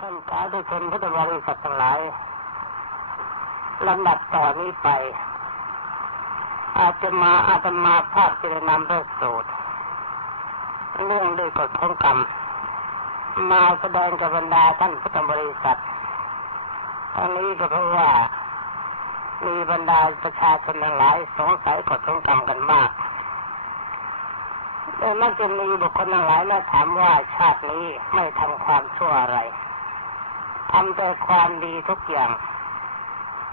ท่านสาธุชนพุทธบริษัททั้งหลายลำดับต่อนนี้ไป อาจจะมาอาตมาภาพจะนำพระสูตรเรื่องด้วยกฎของกรรม มาแสดงกับบรรดาท่านพุทธบริษัททั้งนี้ก็เพราะว่ามีบรรดาประชาชนหลายสงสัยกฎของกรรมกันมากโดยมักจะมีบุคคลหลายและถามว่าชาตินี้ไม่ทำความชั่วอะไร ทำแต่ความดีทุกอย่าง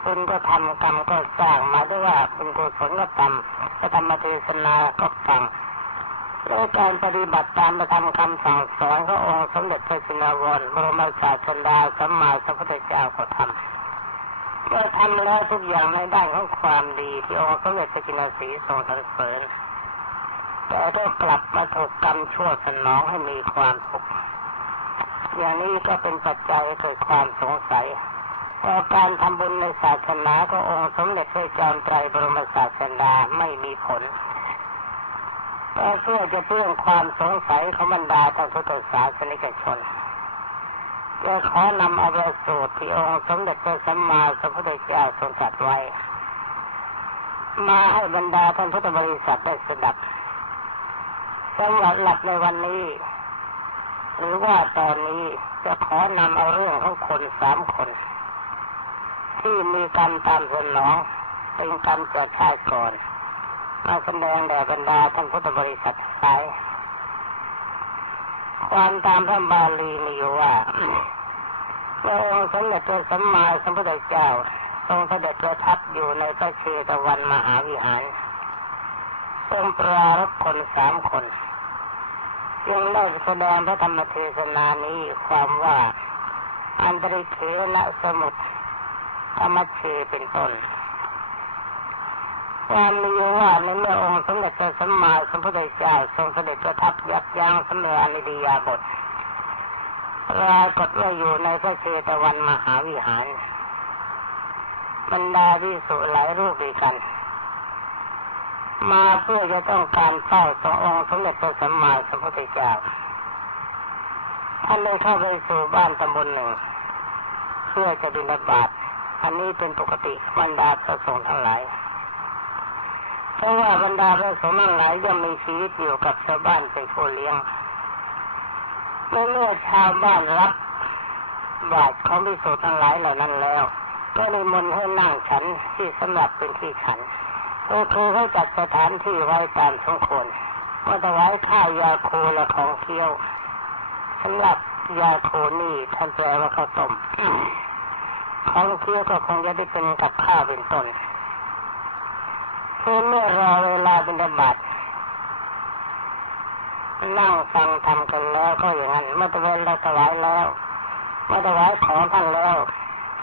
บุญก็ทำกรรมก็สร้างมาด้วยว่าบุญกุศลก็ทำก็ธรรมเทศนาก็ฟังแล้วการปฏิบัติตามประธรรมคำสั่งสอนขององค์สมเด็จพระสินวรบรมศาสดาสัมมาสัมพุทธเจ้าก็ทำเมื่อทำแล้วทุกอย่างในด้านของความดีที่องค์สมเด็จพระจินสีทรงสรรเสริญแต่ก็กลับมาถูกกรรมชั่วสนองให้มีความทุกข์ อย่างนี้ก็เป็นปัจจัยเกิดความสงสัยว่การทำบุญในศาสนาขององค์สมเด็จพระจอมไตรบรมศาสดาไม่มีผลแต่เพื่อจะเพื่อความสงสัยของบรรดาท่านพุทธศาสนิกชนจะขอนำเอาประสูตรที่องค์สมเด็จพระสัมมาสัมพุทธเจ้าทรงตรัสไว้ มาให้บรรดาท่านพุทธบริษัทได้สดับสำหรับหลับในวันนี้ หรือว่าตอนนี้จะขอนำเอาเรื่องของคนสามคน ที่มีกรรมตามสนองเป็นกรรมจากชาติก่อนมาแสดงแด่บรรดาท่านพุทธบริษัทสายความตามพระบาลีมีอยู่ว่าพระองค์สมเด็จพระสัมมาสัมพุทธเจ้าทรงเสด็จประทับอยู่ในพระเชตวันมหาวิหารทรงปรารบคนสามคน จึงได้แสดงพระธรรมเทศนานี้ความว่าอันตริเขนะสมุทธรรมเชเป็นต้นความมีว่าในเมื่อองค์สมเด็จพระสัมมาสัมพุทธเจ้าทรงเสด็จประทับยับยั้งสมเด็จอนิดียาบทปรากฏว่าอยู่ในพระเชตวันมหาวิหารบรรดาที่สุหลายรูปด้วยกัน มาเพื่อจะต้องการเฝ้าสององค์สมเด็จพระสัมมาสัมพุทธเจ้าท่านได้เข้าไปสู่บ้านตำบลหนึ่งเพื่อจะบิณฑบาตอันนี้เป็นปกติบรรดาพระสงฆ์ทั้งหลายเพราะว่าบรรดาพระสงฆ์ทั้งหลายย่อมมีชีวิตอยู่กับชาวบ้านเป็นผู้เลี้ยงเมื่อชาวบ้านรับบาตรของพิสุทั้งหลายเหล่านั้นแล้ว ก็นิมนให้นั่งฉันที่สำหรับเป็นที่ฉัน ก็คือให้จัดสถานที่ไว้ตามสมควรว่าถวายข้าวยาโคและของเคี้ยวสำหรับยาโคนี่ท่านแปลว่าข้าวต้มของเคี้ยวก็คงจะได้เป็นกับข้าวเป็นต้นเมื่อรอเวลาเป็นบาตนั่งฟังทำกันแล้วก็อย่างนั้นเมื่อตะเวนเราถวายแล้วเมื่อถวายของท่านแล้ว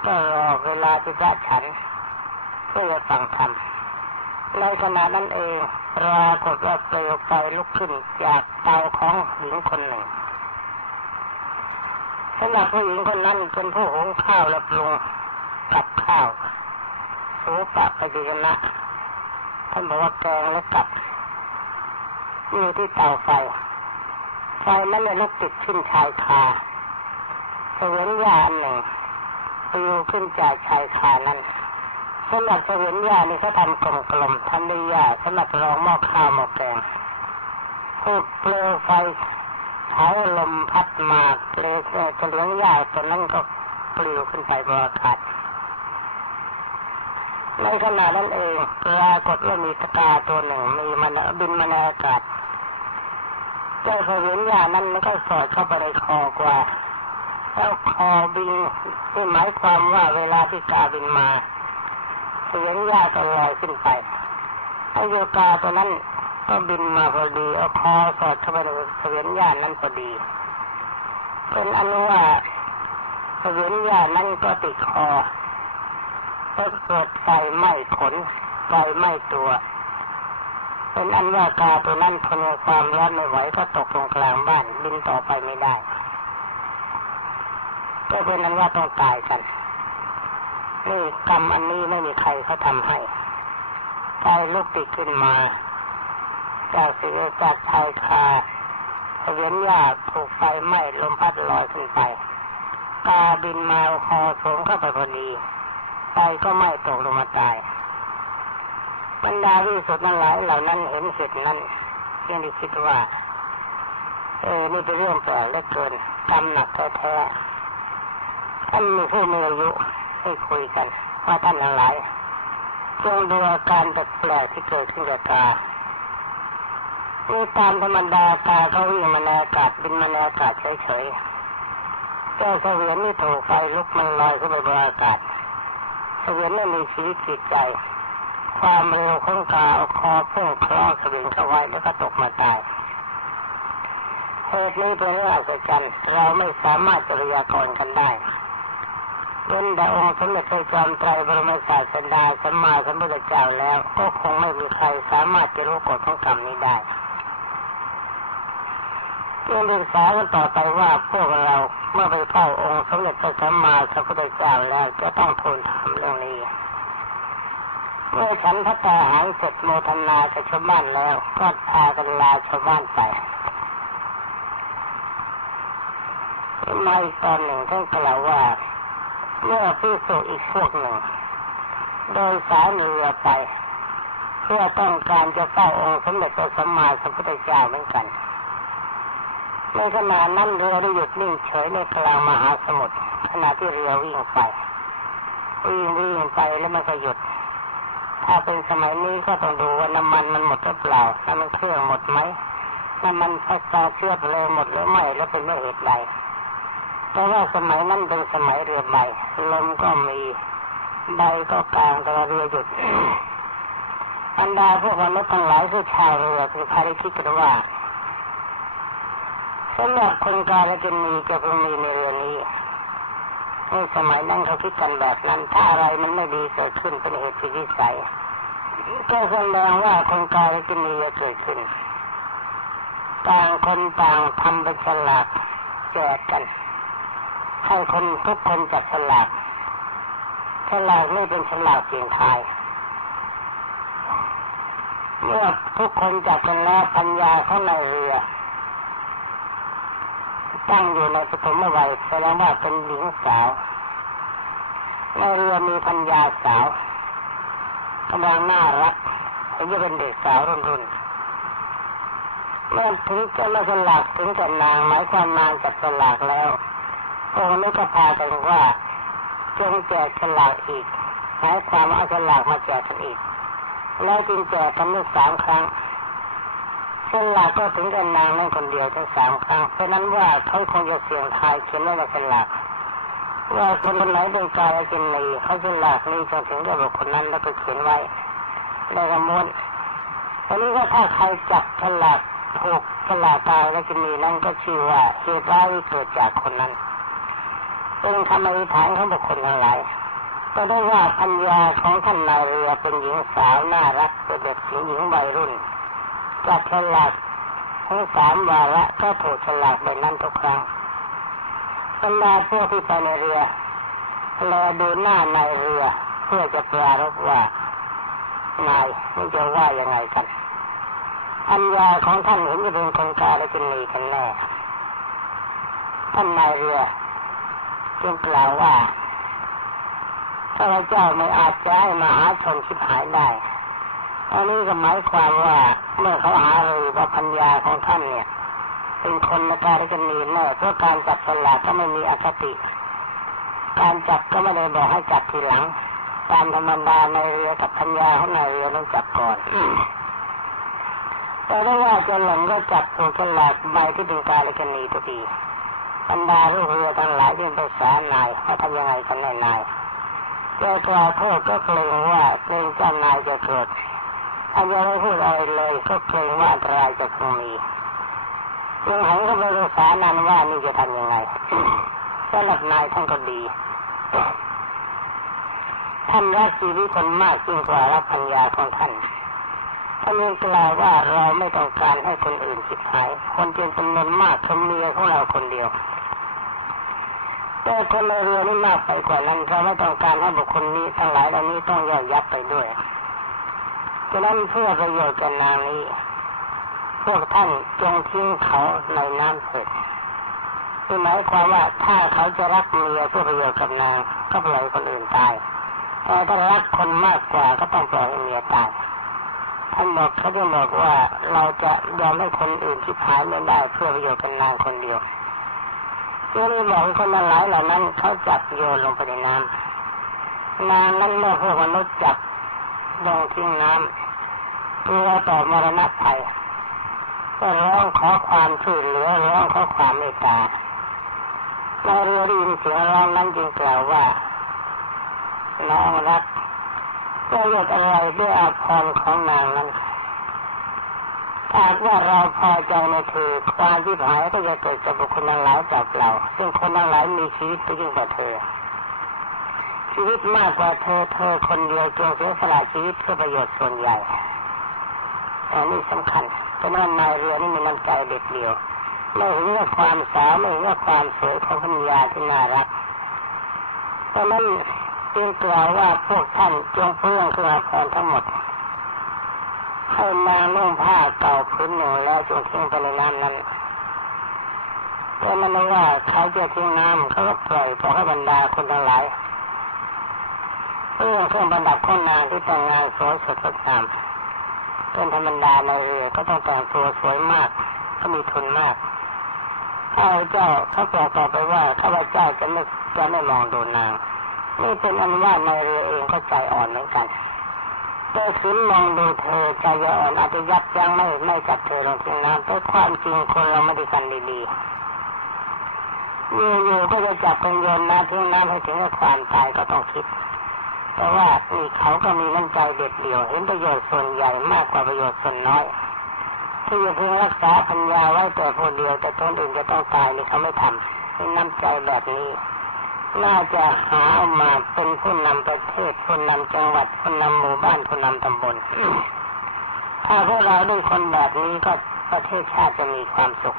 ก็รอเวลาที่พระฉันเพื่อฟังธรรม ในขณะนั้นเองปรากฏว่าเปลวไฟลุกขึ้นจากเตาของหญิงคนหนึ่งสำหรับผู้หญิงคนนั้นเป็นผู้หุงข้าวและปรุงกับข้าวสูปะปฏิกนะท่านบอกว่าแกงและกับอยู่ที่เตาไฟไฟนั้นเลยลุกติดขึ้นชายคาเสวียนยาหนึ่งปลิวขึ้นจากชายคานั้น สำหรับเสวียนยานี่เขาทำกลมๆทำด้วยยาสำหรับรองหม้อข้าวหม้อแกงถูกเปลวไฟใช้ลมพัดมาเปลวเลียงยาตัวนั้นก็ปลิวขึ้นไปบนอากาศในขณะนั้นเองปรากฏว่ามีตะกาตัวหนึ่งมีมันบินมาในอากาศเจ้าเสวียนยานั้นมันก็สอดเข้าไปในคอกว่าแล้วคอบินนี่หมายความว่าเวลาที่กาบินมา เสียนยาก็ลอยขึ้นไปไอโยกาตัวนั้นก็บินมาพอดีเอาคอสอดเข้าไปในเสียนยานั้นพอดีเป็นอันว่าเสียนยานั้นก็ติดคอก็เกิดไฟไหม้ขนไฟไหม้ตัวเป็นอันว่ากาตัวนั้นทนความร้อนไม่ไหวก็ตกลงกลางบ้านบินต่อไปไม่ได้ ก็เป็นนั้นว่าต้องตายกัน นี่กรรมอันนี้ไม่มีใครเขาทำให้ไฟลุกติดขึ้นมาจากสิจากชายคาเวียนหญ้าถูกไฟไหม้ลมพัดลอยขึ้นไปกาบินมาคอสูงเข้าไปพอดีไฟก็ไหม้ตกลงมาตายบรรดาวิสุทธ์นั้นหลายเหล่านั้นเห็นเสร็จนั้นเพียงได้คิดว่า เออนี่เป็นเรื่องแปลกเหลือเกินกรรมหนักแท้ๆท่านมีผู้มีอายุ ให้คุยกันว่าท่านทั้งหลายจงดูอาการแปลกที่เกิดขึ้นกับตานี่ตามธรรมดาตาเขาวิ่งมาในอากาศบินมาในอากาศเฉยๆแต่เสวียนนี่ถูกไฟลุกมันลอยขึ้นไปบนอากาศเสวียนไม่มีชีวิตจิตใจ ความเร็วของกาเอาคอพุ่งคล้องเสวียนเข้าไว้แล้วก็ตกมาตายเหตุนี้เป็นเรื่องอัศจรรย์เราไม่สามารถจะพยากรณ์กันได้ เว้นแต่องค์สมเด็จพระจอมไตรบรมศาสดาสัมมาสัมพุทธเจ้าแล้ว ก็คงไม่มีใครสามารถจะรู้กฎของกรรมนี้ได้เรื่องศึกษากันต่อไปว่าพวกเราเมื่อไปเข้าองค์สมเด็จพระสัมมาสัมพุทธเจ้าแล้วจะต้องทูลถามเรื่องนี้เมื่อฉันพระตาหารเสร็จโมทนากับชาวบ้านแล้วก็พากันลาชาวบ้านไปมาอีกตอนหนึ่งท่านกล่าวว่า เมื่อพิสุอีกพวกหนึ่งโดยสายเรือไป เพื่อต้องการจะเฝ้าองค์สมเด็จพระสัมมาสัมพุทธเจ้าเหมือนกันในขณะนั้นเรือได้หยุดนิ่งเฉยในกลางมหาสมุทรขณะที่เรือวิ่งไปวิ่งวิ่งไปแล้วมันก็หยุด ถ้าเป็นสมัยนี้ก็ต้องดูว่าน้ำมันมันหมดหรือเปล่าน้ำมันเครื่องหมดไหมน้ำมันไฟฟ้าเชื้อเพลิงหมดหรือไม่แล้วเป็นเรื่องเหตุใด แต่ว่าสมัยนั้นเป็นสมัยเรือใบลมก็มีใบก็กลางแต่เรือหยุดอันดาพวกมนุษย์ทั้งหลายผู้ชาวเรือคือพาริคิดกันว่าสำหรับคนกาลกินีจะพิ่งมีในเรือนี้ในสมัยนั้นเขาคิดกันแบบนั้นถ้าอะไรมันไม่ดีเกิดขึ้นเป็นเหตุที่วิสัยก็แสดงว่าคนกาลกินีจะเกิดขึ้น ต่างคนต่างทำเป็นฉลากแจกกัน ให้คนทุกคนจับฉลากฉลากไม่เป็นฉลากเสียงทาย เมื่อทุกคนจับกันแล้วปัญญาของในเรือตั้งอยู่ในปฐมวัยแสดงว่าเป็นหญิงสาวในเรือมีพัญญาสาวกำลังน่ารักเขาจะเป็นเด็กสาวรุ่นรุ่นเมื่อถึงจะมาสลากถึงแต่นางหมายความนางจับสลากแล้ว องค์นี้ก็พากันว่าจงแจกสลากอีกหมายความเอาสลากมาแจกกันอีก แล้วจึงแจกกันอีกสามครั้งสลากก็ถึงกันนางนั่นคนเดียวทั้งสามครั้งเพราะนั้นว่าเขาคงจะเสี่ยงทายเขียนไว้ในสลากว่าคนไหนเป็นกายกินนีเขาสลากนี้จะถึงกับบุคคลนั้นแล้วก็เขียนไว้ในกระมวลอันนี้ก็ถ้าใครจับสลากถูกสลากตายแล้วกินนีนั่นก็ชื่อว่าเหตุร้ายเกิดจากคนนั้น เป็นคำอธิษฐานของบุคคลทั้งหลายก็ได้ว่าพัญญาของท่านนายเรือเป็นหญิงสาวน่ารักเป็นเด็กหญิงวัยรุ่นจับฉลากทั้งสามวาระก็ถูกฉลากแบนั้นทุกครั้งบรรดาพวกที่ไปในเรือแลดูหน้าในเรือ เพื่อจะปรารบว่านายนี่จะว่ายังไงกันอัญญาของท่านเห็นจะเป็นคนกาและเป็นนีกันแน่ท่านนายเรือ จึงกล่าวว่าพระเจ้าไม่อาจจะให้มหาชนชิบหายได้อันนี้ก็หมายความว่าเมื่อเขาหารือว่าพัญญาของท่านเนี่ย เป็นคนในการจะมีเน่เพราะการจับสลากก็ไม่มีอคติ การจับก็ไม่ได้บอกให้จับทีหลัง ตามธรรมดาในเรือกับพัญญาของนายเรือต้องจับก่อนแต่ถ้ว่าจะหลงก็จับตัวสลากใบที่เป็นการจะมีทุกที บรรดาลูกเรือทั้งหลายที่เป็นสานายเขาทำยังไงกันแน่นายแกกล่าวโทษก็เกรงว่าเกรงเจ้านายจะเกิดถ้ายังไม่พูดอะไรเลยก็เกรงว่าอันตรายจะคงมีจึงหันเข้าไปศึกษานั้นว่านี่จะทำยังไงสำหรับนายท่านก็ดีท่านรักชีวิตคนมากยิ่งกว่ารักพัญญาของท่านท่านยังกล่าวว่าเราไม่ต้องการให้คนอื่นคิดหายคนเป็นจำนวนมากคนเมียของเราคนเดียว แต่คนในเรือนี่มากไปกว่านั้นเราไม่ต้องการให้บุคคลนี้ทั้งหลายเหล่านี้ต้องย่อยยับไปด้วยฉะนั้นเพื่อประโยชน์แก่นางนี้พวกท่านจงทิ้งเขาในน้ำเถิดคือหมายความว่าถ้าเขาจะรักเมียเพื่อประโยชน์กับนางก็ปล่อยคนอื่นตายแต่ถ้ารักคนมากกว่าก็ต้องปล่อยให้เมียตายท่านบอกเขาจะบอกว่าเราจะยอมให้คนอื่นที่พายไม่ได้เพื่อประโยชน์กับนางคนเดียว ก็เลยบอกคนนั้นหลายเหล่านั้นเขาจับโยนลงไปในน้ำนางนั้นเมื่อพวกมนุษย์จับลงทิ้งน้ำเมื่อต่อมรณะภัยก็ร้องขอความช่วยเหลือร้องขอความเมตตาเรือได้ยินเสียงร้องนั้นจึงกล่าวว่าน้องรักก็เรียกอะไรด้วยอาภรณ์ของนางนั้น ถ้าว่าเราพอใจในคือความที่หายก็จะเกิดกับบุคคลทั้งหลายจากเรา ซึ่งคนทั้งหลายมีชีวิตไปยิ่งกว่าเธอ ชีวิตมากกว่าเธอเธอคนเดียวจงเสียสละชีวิตเพื่อประโยชน์ส่วนใหญ่อันนี้สำคัญเพราะนั้นนายเรือนี่มีน้ำใจเด็ดเดียวไม่เห็นว่าความสาวไม่เห็นว่าความสวยของพัญญาที่น่ารักเพราะนั้นจึงกล่าวว่าพวกท่านจงเพื่องเครื่องพรทั้งหมด ให้นานุ่งผ้าเก่าพื้นหนึ่งแล้วจงทิ้งไปในน้ำนั้นเพราะมันว่าเขาจะทิ้งน้ำเขาก็ปล่อยปล่อให้บรรดาคนทั้งหลายเรื่องเครื่องบรรดับของนางที่แต่งงานสวยสดงามเป็นธรรมดาในเรือก็ต้องแต่งตัวสวยมาก ก็มีทุนมากข้าพเจ้าเขาบอกต่อไปว่าข้าพเจ้าจะไม่จะไม่มองดูนางนี่เป็นอันว่าในเรือเองก็ใจอ่อนเหมือนกัน แต่ขืนมองดูเธอใจอ่อนอาจจะยับยั้งไม่ไม่จับเธอลงทิ้งน้ำแต่ความจริงคนเราไม่ได้กันดีๆอยู่ๆก็จะจับเป็นโยนน้ำทิ้งน้ำให้ถึงความตายก็ต้องคิดแต่ว่านี่เขาก็มีน้ำใจเด็ดเดี่ยวเห็นประโยชน์ส่วนใหญ่มากกว่าประโยชน์ส่วนน้อยที่จะเพียงรักษาปัญญาไว้แต่คนเดียวแต่คนอื่นจะต้องตายนี่เขาไม่ทำน้ำใจแบบนี้ น่าจะหามาเป็นผู้นำประเทศผู้นำจังหวัดผู้นำหมู่บ้านผู้นำตำบลถ้าพวกเราด้วยคนแบบนี้ก็ประเทศชาติจะมีความสุข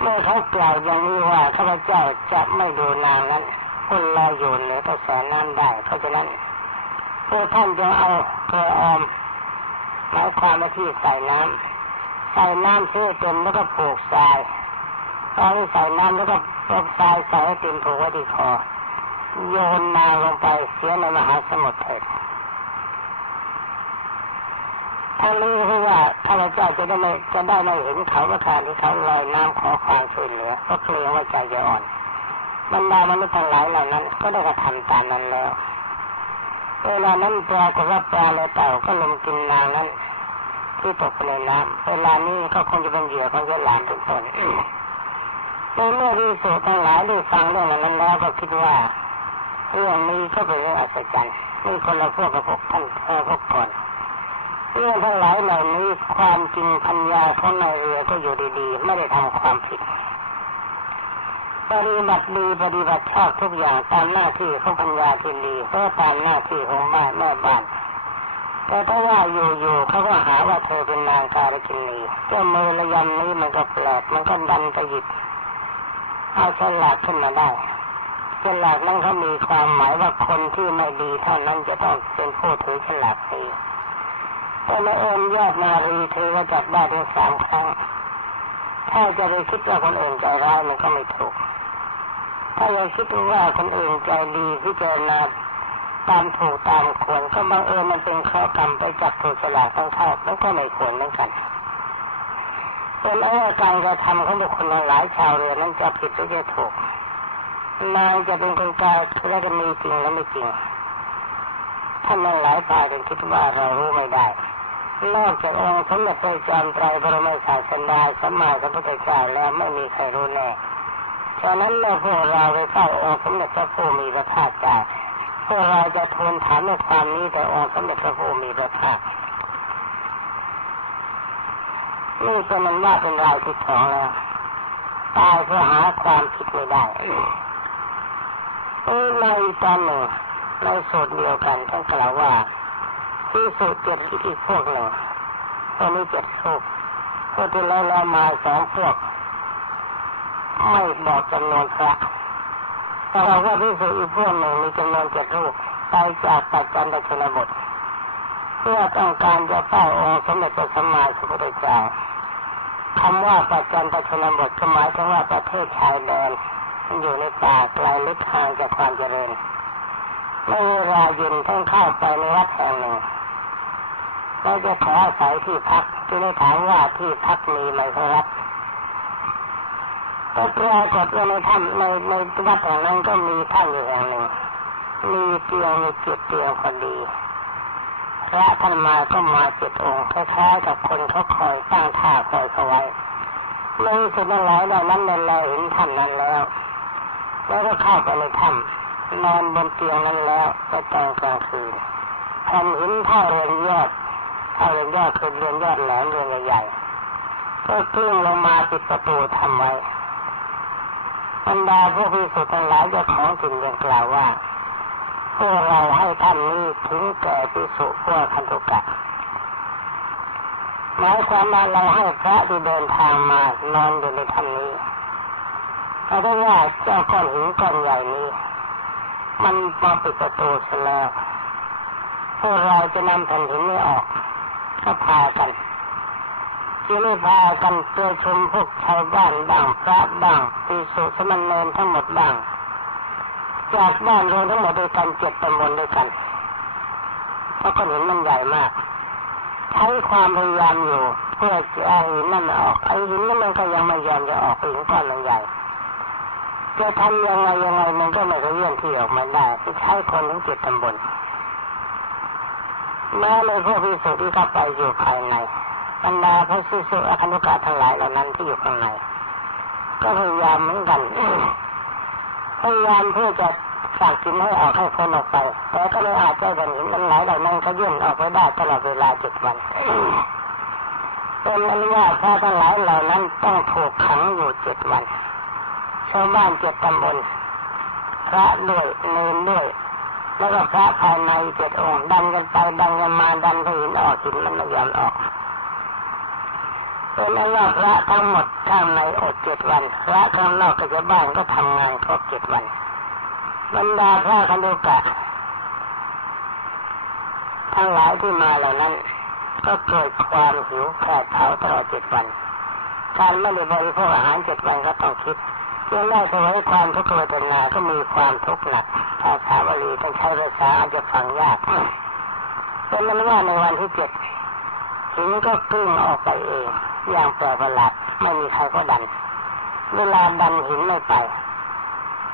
เมื่อเขากล่าวอย่างนี้ว่าข้าพเจ้าจะไม่ดูนางนั้นคนลอยอยู่เหนือกระแสน้ำได้เพราะฉะนั้นพวกท่านจะเอาเกลือออมหมายความว่าที่ใส่น้ำใส่น้ำเสื้อเต็มแล้วก็ผูกทรายตอนที่ใส่น้ำแล้วก็ ปกทรายใส่ให้เต็มผูกไว้ที่คอโยนนาลงไปเสียในมหาสมุทรเถิดทั้งนี้เพราะว่าข้าพเจ้าจะได้ไม่จะได้ไม่เห็นเขาประทานที่เขาลอยน้ำขอความช่วยเหลือเพราะเกรงว่าใจจะอ่อนบรรดามนุษย์ทั้งหลายเหล่านั้น ก็ได้กระทำตามนั้นแล้วเวลานั้นปลากฏว่าปลาในเต่าก็ลงกินนางนั้น ที่ตกไปในน้ำเวลานี้ก็คงจะเป็นเหยื่อของเจ้าหลานทุกคน ในเมื่อที่สุทั้งหลายได้ฟังเรื่องนั้นแล้วก็คิดว่าเรื่องนี้ก็เป็นเรื่องอัศจรรย์นี่คนละพวกกับพวกท่านเออพวกก่อนเรื่องทั้งหลายเหล่านี้ความจริงพัญญาของนายเรือก็อยู่ดีๆ ไม่ได้ทำความผิด ปฏิบัติดีปฏิบัติชอบทุกอย่างตามหน้าที่ของพัญญาที่ดีเพื่อตามหน้าที่ของบ้านแม่บ้านแต่ถ้าว่าอยู่ๆเขาก็หาว่าเธอเป็นนางการกินนีเจ้ามือระยำนี้มันก็แปลกมันก็ดันไปหยิบ เอาฉลาดขึ้นมาได้ฉลาดนั้นเขามีความหมายว่าคนที่ไม่ดีเท่านั้นจะต้องเป็นผู้ถือฉลาดนี้แต่ในเอิญยอดนารีเธอก็จับได้ถึงสามครั้ง ถ้าจะไปคิดว่าคนอื่นใจร้ายมันก็ไม่ถูก ถ้ายังคิดว่าคนอื่นใจดีพิจารณาตามถูกตามควรก็บังเอิญมันเป็นข้อกรรมไปจับถูกสลากทั้งเข้าแล้วก็ไม่ควรเหมือนกัน เป็นเออการกระทำของบุคคลหลายชาวเรือนั้นจะผิดหรือจะถูกนางจะเป็นคนกลางและจะมีจริงและไม่จริงท่านหลายฝ่ายเป็นคิดว่าเรารู้ไม่ได้ นอกจากองค์สมเด็จพระจอมไตรบรมศาสดาสัมมาสัมพุทธเจ้าแล้วไม่มีใครรู้แน่ฉะนั้นเมื่อพวกเราไปเข้าองค์สมเด็จพระผู้มีพระภาคเจ้าพวกเราจะทูลถามในความนี้แต่องค์สมเด็จพระผู้มีพระภาค นี่เป็มันว่าเป็นรายที่สองแล้วตายเพื่อหาความผิดไม่ได้ในตอนหนึ่งในสูตรเดียวกันท่านกล่าวว่าที่สูตรเจ็ดอีกพวกหนึ่งตอนนี้เจ็ดสูตรพวกที่แล้วแล้วมาสองพวกไม่บอกจำนวนพระแต่ว่าก็ที่สุอีกพวกหนึ่งมีจำนวนเจ็ดรูปไปจากปัจจันตชนบท พื่อต้องการจะเฝ้าองค์สมเด็จพระสัมมาสัมพุทธเจ้าคำว่าประจันตชนบทก็หมายถึงว่าประเทศชายแดนมันอยู่ในป่าไกลลึกห่างจากความเจริญเมื่อเวลาเย็นท่านเข้าไปในวัดแห่งหนึ่งแล้วจะขออาศัยที่พักจึงได้ถามว่าที่พักมีไหมครับก็ปรากฏว่าในถ้ำในในวัดแห่งนั้นก็มีท่านอยู่แห่งหนึ่งมีเตียงมีเกียรเตียงพอดี พระท่านมาก็มาเจ็ดองค์คล้ายๆกับคนเขาคอยตั้งท่าคอยเขาไว้เมื่อสุดหลายเหล่านั้นในแลเห็นท่านนั้นแล้ว แล้วก็เข้าไปในถ้ำนอนบนเตียงนั้นแล้วไปตอนกลางคืนแผ่นหินเท่าเรือนยอดเท่าเรือนยอดคือเรือนยอดแหลมเรือนใหญ่ๆก็กลิ้งลงมาปิดประตูทำไว้บรรดาผู้พิสุทธิ์ทั้งหลายเจ้าของถิ่นยังกล่าวว่า พวกเราให้ท่านนี้ถึงแก่พิสุพวกคันตุกะหมายความว่าเราให้พระที่เดินทางมานอนอยู่ในถ้ำนี้เพราะว่าเจ้าก้อนหินก้อนใหญ่นี้ มันมาปิดประตูเสียแล้วพวกเราจะนำแผ่นหินนี้ออกก็พากันที่ไม่พากันประชุมพวกชาวบ้านบ้างพระบ้างที่สุสมณเณรทั้งหมดบ้าง จากบ้านรวมทั้งหมดด้วยกันเจ็ดตำบลด้วยกันเพราะก้อนหินมันใหญ่มากใช้ความพยายามอยู่เพื่อจะไอ้หินนั่นออกไอ้หินนั่นมันก็ยังไม่ยอมจะออกหินก้อนใหญ่จะทำยังไงยังไงมันก็ไม่เคยเลื่อนที่ออกมาได้ที่ใช้คนทั้งเจ็ดตำบลแม้เลยพวกพิสุที่เข้าไปอยู่ภายในบรรดาพระสิสุอคันุกาทั้งหลายเหล่านั้นที่อยู่ข้างในก็พยายามเหมือนกัน พยายามเพื่อจะสั่งกินให้ออกให้คนออกไปแต่ก็ไม่อาจจะเห็นมันหลายเหล่านั้นก็ยื่นออกไปได้ตลอดเวลาเจ็ดวันเป็นอนุญาตพระทั้งหลายเหล่านั้นต้องถูกขังอยู่เจ็ดวันชาวบ้านเจ็ดตำบลพระด้วยเนรด้วยแล้วก็พระภายในเจ็ดองค์ดันกันไปดันกันมาดันไปหินออกหินมันไม่ยอมออกเป็นอนุญาตพระทั้งหมด ข้างในอดเจ็ดวันพระข้างนอกก็จะบ้านก็ทำงานครบเจ็ดวันบรรดาพระคันดุกะทั้งหลายที่มาเหล่านั้น ก็เกิดความหิวแผดเผาตลอดเจ็ดวันการไม่ได้บริโภคอาหารเจ็ดวันก็ต้องคิดเมื่อได้สวยความทุกข์เวทนาก็มีความทุกข์หนักภาษาบาลีต้องใช้ภาษาอาจจะฟังยากเป็นนั้นว่าในวันที่เจ็ดหินก็กลิ้งออกไปเอง อย่างแปลกประหลาด ไม่มีใครก็ดัน เวลาดันหินไม่ไป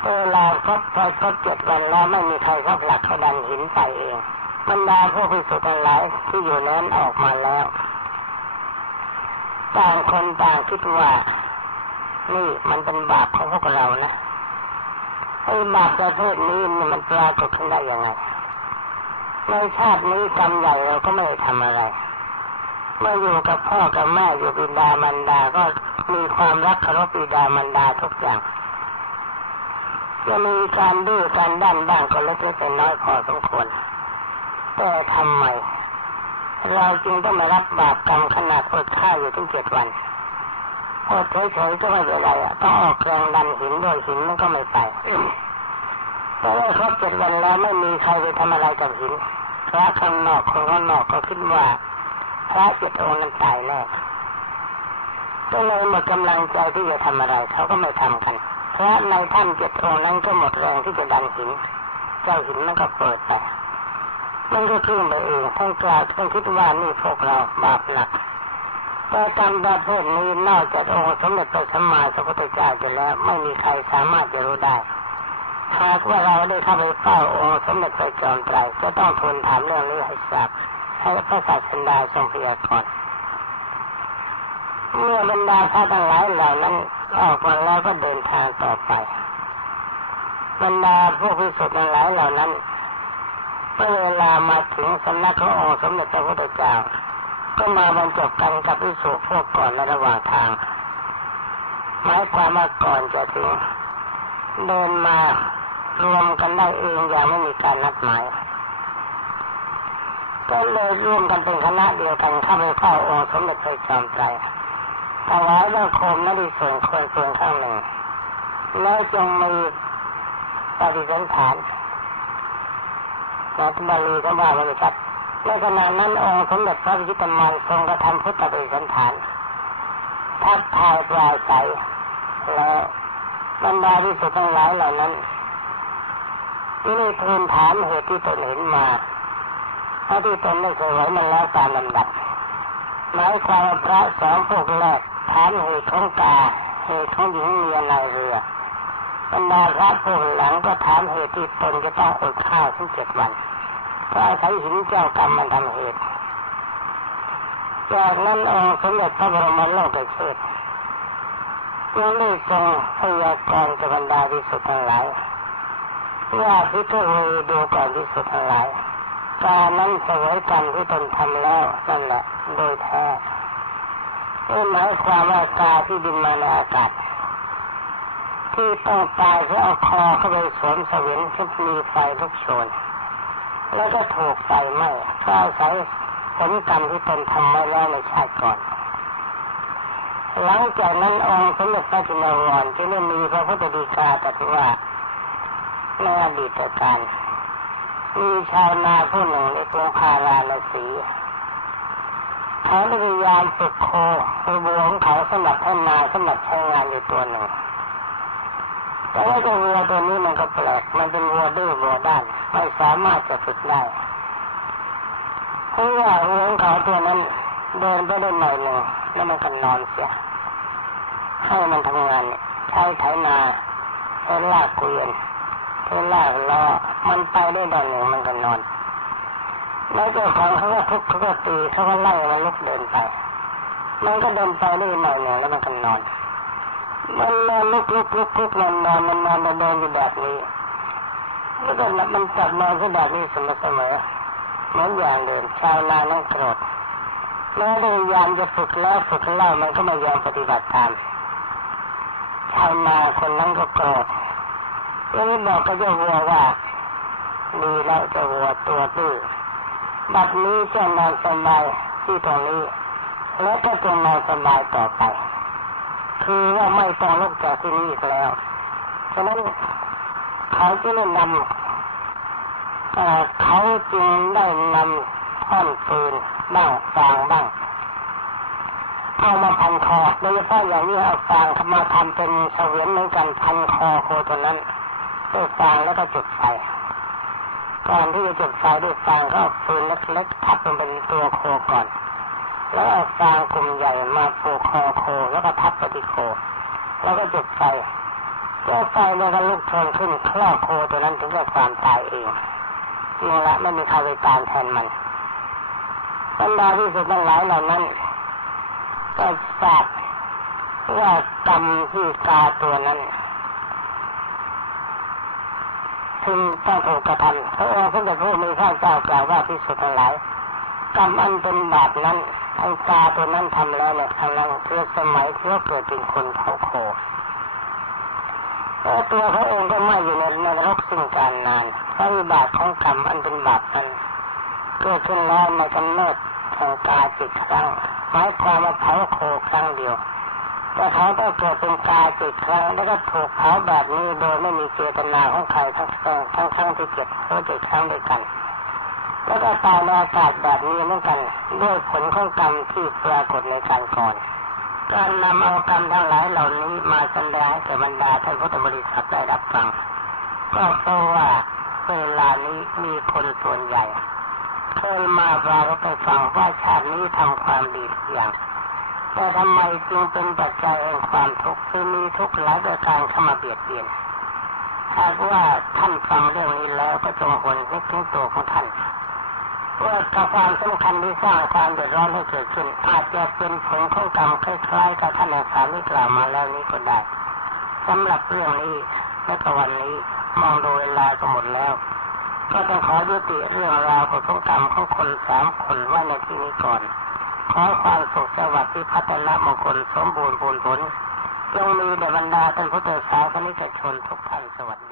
เวลาครบพอครบเจ็ดวันแล้วไม่มีใครก็ผลักเขาดันหินไปเองบรรดาผู้พิสุทธิ์ทั้งหลายที่อยู่นั้นออกมาแล้วต่างคนต่างคิดว่า นี่มันเป็นบาปของพวกเรานะไอ้บาปประเภทนี้มันปรากฏขึ้นได้ยังไงในชาตินี้กรรมใหญ่เราก็ไม่ได้ทำอะไร เมื่ออยู่กับพ่อกับแม่อยู่บิดามารดาก็มีความรักเคารพบิดามารดาทุกอย่างจะมีการดื้อการด้านบ้างก็เล็กๆน้อยพอสมควรแต่ทำไมเราจึงต้องมารับบาปกรรมขนาดอดข้าวอยู่ถึงเจ็ดวันอดเฉยๆก็ไม่เป็นไรอะต้องออกแรงดันหินด้วยหินมันก็ไม่ไปเพราะว่าครบเจ็ดวันแล้วไม่มีใครไปทำอะไรกับหินพระข้างนอกคนข้างนอกก็คิดว่า พระเจ็ดองค์นั้นตายแน่ก็เลยหมดกำลังใจที่จะทำอะไร เขาก็ไม่ทำกันพระในถ้ำเจ็ดองค์นั้นก็หมดแรงที่จะดันหินเจ้าหินมันก็เปิดไปมันก็ขึ้นไปเองท่านกล่าวท่านคิดว่านี่พวกเราบาปหนักแต่กรรมประเภทนี้นอกจากองค์สมเด็จพระสัมมาสัมพุทธเจ้าจะแล้วไม่มีใครสามารถจะรู้ได้หากว่าเราได้เข้าไปเฝ้าองค์สมเด็จพระจอมไตรก็ต้องทูลถามเรื่องนี้ให้ทราบ ให้พระศาสดาทรงพยากรณ์เมื่อบรรดาพระทั้งหลายเหล่านั้นออกมาแล้วก็เดินทางต่อไปบรรดาพวกพิสุทธิ์ทั้งหลายเหล่านั้นเมื่อเวลามาถึงสำนักขององค์สมเด็จพระพุทธเจ้า ก็มาบรรจบกันกับพิสุพวกก่อนในระหว่างทางหมายความว่าก่อนจะถึงเดินมารวมกันได้เองอย่างไม่มีการนัดหมาย ก็เลยร่วมกันเป็นคณะเดียวกันเข้าไปเฝ้าองค์สมเด็จพระจอมไตรถวายบังคมนั่นดีส่วนคนส่วนข้างหนึ่งแล้วจงมีปฏิสันฐานนักบาลีก็ว่าบริษัทในขณะนั้นองค์สมเด็จพระพิจิตรมันทรงกระทำพุทธปฏิสันฐานทักทายปราศัยแล้วบรรดาที่สุดทั้งหลายเหล่านั้นที่ได้ทูลถามเหตุที่ตนเห็นมา พระที่ตนได้เสวมันแล้วตามลำดับหมายความว่าพระสองพวกแรกถามเหตุของกาเหตุของหญิงเมียในเรือบรรดาพระพวกหลังก็ถามเหตุที่ตนจะต้องอดข้าวถึงเจ็ดวันเพราะอาศัยหินเจ้ากรรมมันทำเหตุจากนั้นองค์สมเด็จพระบรมโลกเชษฐ์ยังได้ทรงพยากรณ์กับบรรดาที่สุดทั้งหลายว่าพิจารณาดูก่อนที่สุดทั้งหลาย การนั้นสวยกรรมที่ตนทำแล้วนั่นแหละโดยแท้นี่หมายความว่ากาที่บินมาในอากาศที่ต้องตายเพราะเอาคอเข้าไปสวมสวิงที่มีไฟลุกโชน แล้วก็ถูกไฟไหม้ก็อาศัยผลกรรมที่ตนทำไว้แล้วในชาติก่อน หลังจากนั้นองค์สมเด็จพระจินวรจึงได้มีพระพุทธดีกาตรัสว่าในอดีตการ มีชาวนาผู้หนึ่งเรียกลงพาราณสีเขาได้พยายามฝึกโคไปบวของเขาสำหรับให้นาสำหรับใช้งานอยู่ตัวหนึ่งแต่ว่าเจ้าวัวตัวนี้มันก็แปลกมันเป็นวัวดื้อวัวด้านไม่สามารถจะฝึกได้เพราะว่าวัวของเขาตัวนั้นเดินไปได้หน่อยหนึ่งแล้วมันก็นอนเสียให้มันทำงานใช้ไถนาเพื่อลากเกวียนเพื่อลากล้อ มันไปได้ดอนหนึ่งมันก็นอน แล้วเจ้าของเขาก็ทุบเขาก็ตีเขาก็ไล่มันลุกเดินไป มันก็เดินไปได้หน่อยหนึ่งแล้วมันก็นอน มันนอนลุกลุกลุกลุกนอนนอนมันนอนมันเดินอยู่แบบนี้แล้วก็มันจับนอนที่แบบนี้เสมอเสมอเหมือนอย่างเดิมชาวนาต้องโกรธแม้พยายามจะฝึกแล้วฝึกเล่ามันก็ไม่ยอมปฏิบัติตามชาวนาคนนั้นก็โกรธแล้วบอกกับเจ้าวัวว่า ดีแล้วจ้าวัวตัวตื้อบัดนี้จ้านอนสบายที่ตรงนี้ แล้วก็จงนอนสบายต่อไป คือว่าไม่ต้องลุกจากที่นี่อีกแล้ว ฉะนั้นเขาจึงได้นำเขาจึงได้นำท่อนปืนบ้างฟางบ้างเอามาพันคอโดยเฉพาะอย่างนี้เอาฟางมาทำเป็นเสวียนเหมือนกันพันคอโคตัวนั้นด้วยฟางแล้วก็จุดไฟ ก่อนที่จะจุดไฟด้วยฟางก็เอาปืนเล็กๆทับลงเป็นตัวโคก่อน แล้วเอาฟางกลุ่มใหญ่มาปูคอโคแล้วก็ทับไปที่โค แล้วก็จุดไฟเจ้าไฟมันก็ลุกโชนขึ้นคลอกโคตัวนั้นถึงกับความตายเองจริงละไม่มีใครไปตามแทนมันบรรดาที่สุดทั้งหลายเหล่านั้น ก็ทราบว่ากรรมที่กาตัวนั้น ถึงต้องถูกกระทำพระองค์ทรงจะพูดมีข้าเจ้ากล่าวว่าที่สุดทั้งหลายกรรมอันเป็นบาปนั้นไอ้กาตัวนั้นทำแล้วเนี่ยกำลังเพื่อสมัยเพื่อเกิดเป็นคนเท่าโคต่ตัวเขาเองก็ไม่อยู่ในนรกซึ่งการนานเพราะบากของกรรมอันเป็นบาปนั้นเกิดขึ้นแล้วในกำเนิดแห่งกาจิตครั้งหมายความว่าเผาโคครั้งเดียว แต่เขาต้องเกิดเป็นกายจิตครั้งแล้วก็ถูกเผาแบบนี้โดยไม่มีเจตนาของใครทั้งทั้งทั้งที่เจ็ดเขาเจ็ดครั้งด้วยกัน แล้วก็ตายในอากาศแบบนี้เหมือนกันด้วยผลของกรรมที่ปรากฏในการก่อนการนำเอากรรมทั้งหลายเหล่านี้มาแสดงให้แก่บรรดาท่านพุทธบริษัทได้รับฟังก็เพราะว่าเวลานี้มีคนส่วนใหญ่เคยมาเราก็ไปฟังว่าชาตินี้ทำความดีทุกอย่าง แต่ทำไมจึงเป็นปัจจัยแห่งความทุกข์คือมีทุกข์หลายประการเข้ามาเบียดเบียนหากว่าท่านฟังเรื่องนี้แล้วก็จงหวนนึกถึงตัวของท่านว่ากับความสำคัญที่สร้างความเดือดร้อนให้เกิดขึ้น อาจจะเป็นผลของกรรมคล้ายๆกับท่านอาสาที่กล่าวมาแล้วนี้ก็ได้สำหรับเรื่องนี้และก็วันนี้มองดูเวลาก็หมดแล้ว ก็ต้องขอยุติเรื่องราวของกรรมของคนสามคนไว้ในที่นี้ก่อน ขอความสุขสวัสดิ์ที่พัฒนามงคลสมบูรณ์ผลผลจงมีแด่บรรดาท่านพุทธศาสนิกชนทุกท่านสวัสดี